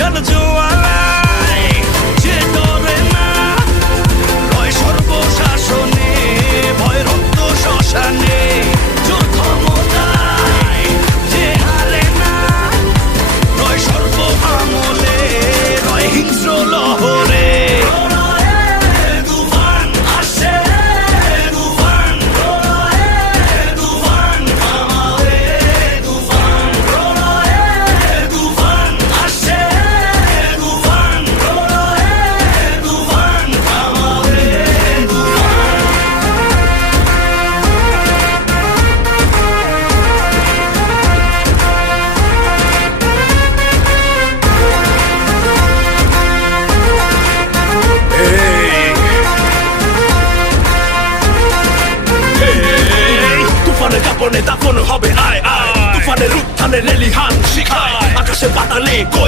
উজান জোয়ালায় যে ডরে না রয় সর্বশাসনে ভয় রক্ত শ্মশানে জোর ক্ষমতায় যে হারে না রয় সর্ব আমলে রয় হিংস্র লহরে দাপনে দাপন হবে আয় আয় তুফানের উত্থানে রেলিহান শিখায় আকাশে পাতালে